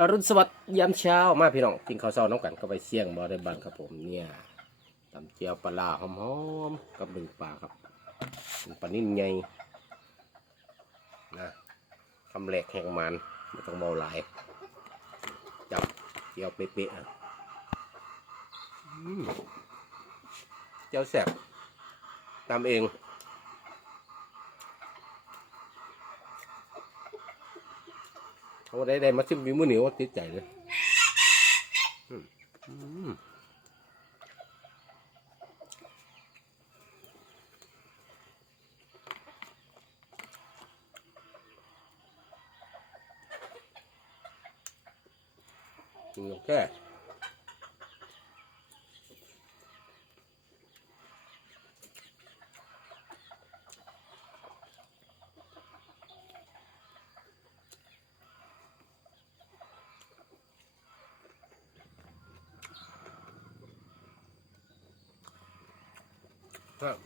อรุณสวัสดิ์ยามเช้ามาพี่น้องกินข้าวเช้าน้องกันก็ไปเสี่ยงบ่ได้บ้านครับผมเนี่ยตำเจียวปลาหอมๆกับหนึ่งปลาครับปลานิ่มใหญ่นะคำแหลกแห่งมันไม่ต้องเบาหลายจับเจียวเป๊ะๆเจียวแซ่บตำเอง เขาได้ได้มาชิมวิมือเหนียวติดใจเลยอืมอืมกินกับแค่ ครับ